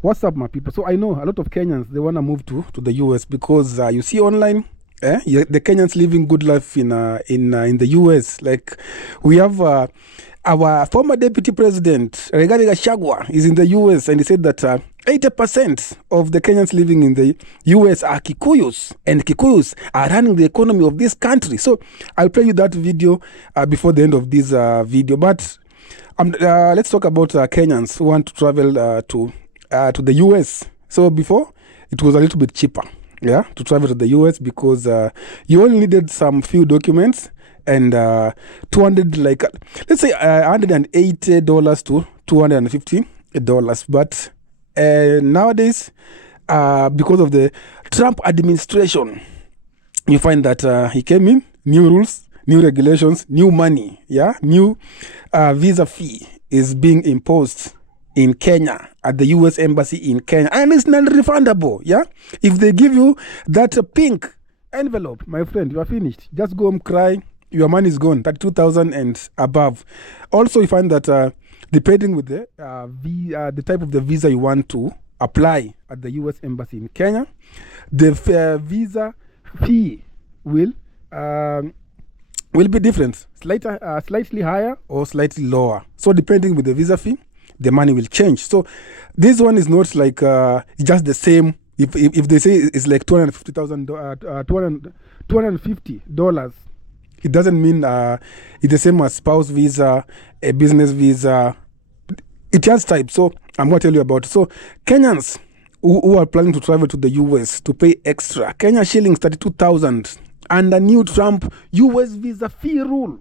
What's up, my people? So I know a lot of Kenyans, they want to move to the US because you see online, the Kenyans living good life in the US. Like we have our former deputy president, Gashagua, is in the US, and he said that 80% of the Kenyans living in the US are Kikuyus, and Kikuyus are running the economy of this country. So I'll play you that video before the end of this video. But let's talk about Kenyans who want to travel to the US. So before, it was a little bit cheaper, to travel to the US because you only needed some few documents and let's say $180 to $250. But nowadays, because of the Trump administration, you find that he came in, new rules, new regulations, new money, new visa fee is being imposed in Kenya, at the US Embassy in Kenya, and it's non-refundable, If they give you that pink envelope, my friend, you are finished. Just go home, cry, your money is gone, 32,000 and above. Also, you find that depending with the type of the visa you want to apply at the US Embassy in Kenya, the visa fee will be different, slightly higher or slightly lower. So depending with the visa fee, the money will change. So this one is not like just the same. If they say it's like $250, it doesn't mean it's the same as spouse visa, a business visa. It has types. So I'm going to tell you about it. So Kenyans who are planning to travel to the US to pay extra, Kenya shillings 32,000 and the new Trump US visa fee rule.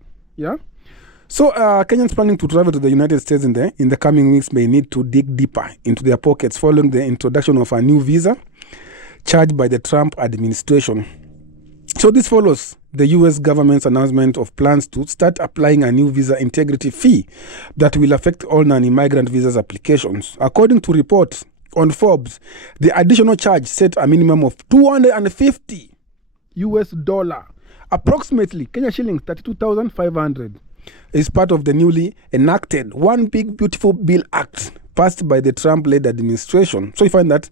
So Kenyans planning to travel to the United States in the coming weeks may need to dig deeper into their pockets following the introduction of a new visa charged by the Trump administration. So this follows the US government's announcement of plans to start applying a new visa integrity fee that will affect all non-immigrant visas applications. According to reports on Forbes, the additional charge set a minimum of $250, approximately Kenya shillings 32,500. Is part of the newly enacted One Big Beautiful Bill Act passed by the Trump-led administration. So you find that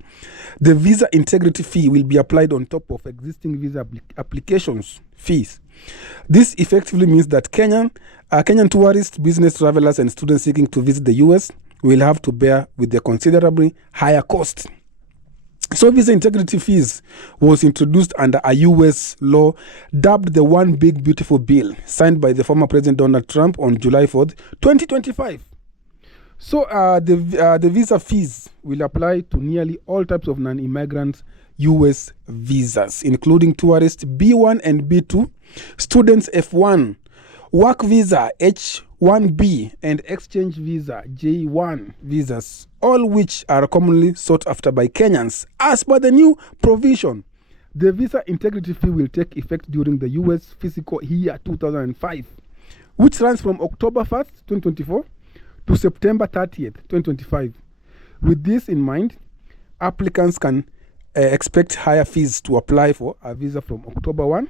the visa integrity fee will be applied on top of existing visa applications fees. This effectively means that Kenyan tourists, business travelers, and students seeking to visit the US will have to bear with the considerably higher cost. So visa integrity fees was introduced under a US law dubbed the One Big Beautiful Bill, signed by the former President Donald Trump on July 4th, 2025. So the visa fees will apply to nearly all types of non-immigrant US visas, including tourist B1 and B2, students F1, work visa H1B, and exchange visa J1 visas, all which are commonly sought after by Kenyans. As per the new provision, the visa integrity fee will take effect during the US fiscal year 2005, which runs from October 1st, 2024 to September 30th, 2025. With this in mind, applicants can expect higher fees to apply for a visa from October 1,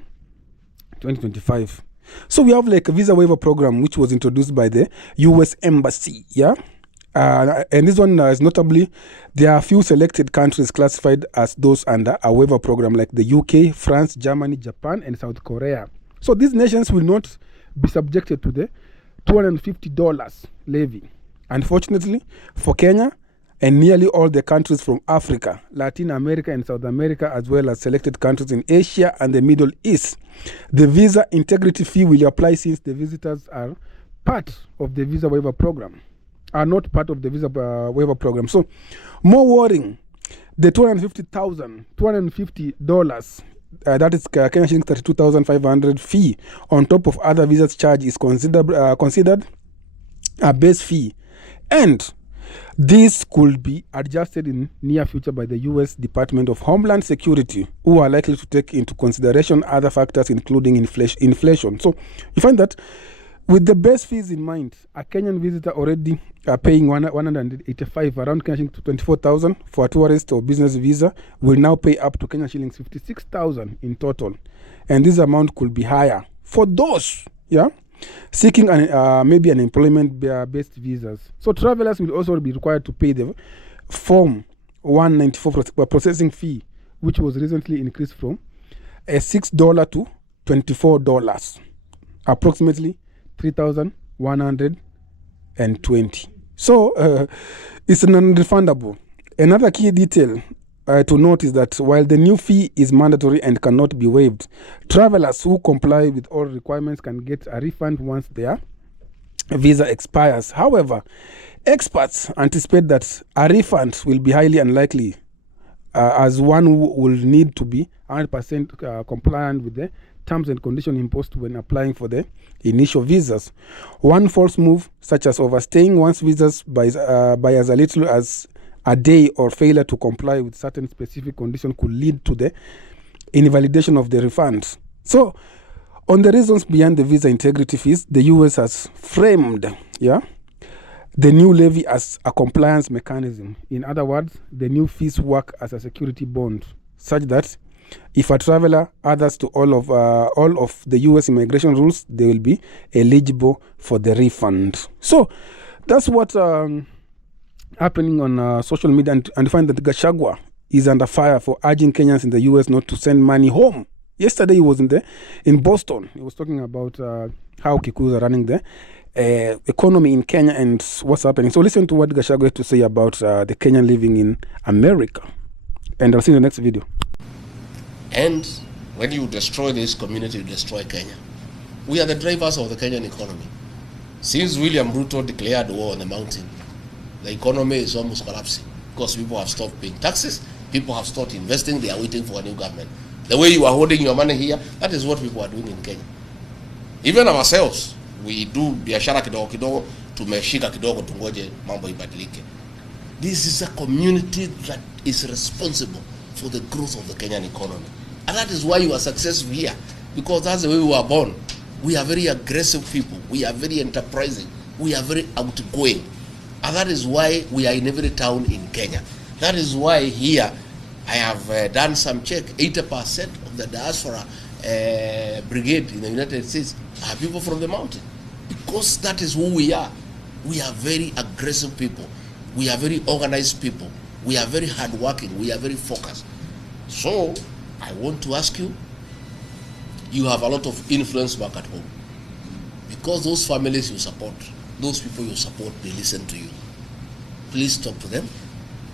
2025. So we have like a visa waiver program which was introduced by the US Embassy, and this one is notably, there are a few selected countries classified as those under a waiver program like the UK, France, Germany, Japan, and South Korea. So these nations will not be subjected to the $250 levy. Unfortunately, for Kenya and nearly all the countries from Africa, Latin America, and South America, as well as selected countries in Asia and the Middle East, the visa integrity fee will apply since the visitors are part of the visa waiver program, are not part of the visa waiver program. So, more worrying, the $250, that is Kenya shillings 32,500 fee on top of other visas charge is considered a base fee, and this could be adjusted in near future by the US Department of Homeland Security, who are likely to take into consideration other factors including inflation. So you find that with the base fees in mind, a Kenyan visitor already paying $185 around Kenya shillings to 24,000 for a tourist or business visa will now pay up to Kenya shillings 56,000 in total, and this amount could be higher for those seeking maybe an employment-based visas. So travelers will also be required to pay the form $1.94 processing fee, which was recently increased from $6 to $24, approximately 3,120. So it's non-refundable. Another key detail to note is that while the new fee is mandatory and cannot be waived, travelers who comply with all requirements can get a refund once their visa expires. However, experts anticipate that a refund will be highly unlikely, as one will need to be 100% compliant with the terms and conditions imposed when applying for the initial visas. One false move, such as overstaying one's visas by as little as a day or failure to comply with certain specific conditions, could lead to the invalidation of the refund. So, on the reasons behind the visa integrity fees, the US has framed the new levy as a compliance mechanism. In other words, the new fees work as a security bond, such that if a traveler adheres to all of the US immigration rules, they will be eligible for the refund. So that's what's happening on social media, and find that Gashagua is under fire for urging Kenyans in the US not to send money home. Yesterday he was in Boston. He was talking about how Kikuyus are running the economy in Kenya and what's happening. So listen to what Gashagua had to say about the Kenyan living in America. And I'll see you in the next video. And when you destroy this community, you destroy Kenya. We are the drivers of the Kenyan economy. Since William Ruto declared war on the mountain, the economy is almost collapsing because people have stopped paying taxes, people have stopped investing, they are waiting for a new government. The way you are holding your money here, that is what people are doing in Kenya. Even ourselves, we do biashara kidogo kidogo, tumeshika kidogo tungoje mambo ibadilike. This is a community that is responsible for the growth of the Kenyan economy. And that is why you are successful here, because that's the way we were born. We are very aggressive people. We are very enterprising. We are very outgoing. And that is why we are in every town in Kenya. That is why here I have done some check. 80% of the diaspora brigade in the United States are people from the mountain. Because that is who we are. We are very aggressive people. We are very organized people. We are very hardworking. We are very focused. So I want to ask you, you have a lot of influence back at home. Because those families you support, those people you support, they listen to you. Please talk to them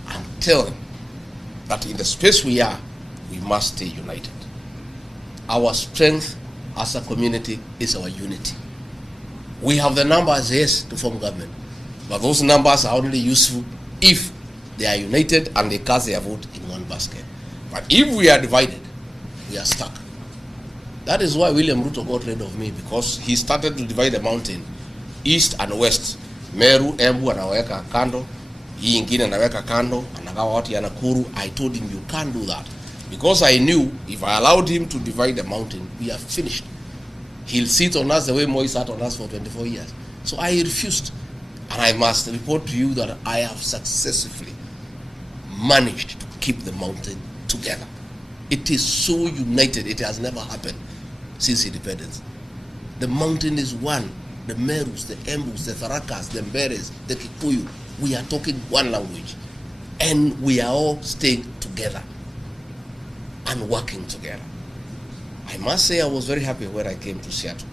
and tell them that in the space we are, we must stay united. Our strength as a community is our unity. We have the numbers, yes, to form government, but those numbers are only useful if they are united and they cast their vote in one basket. But if we are divided, we are stuck. That is why William Ruto got rid of me, because he started to divide the mountain east and west. Meru, Embu anaweka kando, hii ingine anaweka kando, anagawa watu ya Nakuru. I told him, you can't do that, because I knew if I allowed him to divide the mountain, we are finished. He'll sit on us the way Moi sat on us for 24 years. So I refused. And I must report to you that I have successfully managed to keep the mountain together. It is so united, it has never happened since independence. The mountain is one. The Merus, the Embus, the Tharakas, the Mberes, the Kikuyu, we are talking one language. And we are all staying together and working together. I must say I was very happy when I came to Seattle.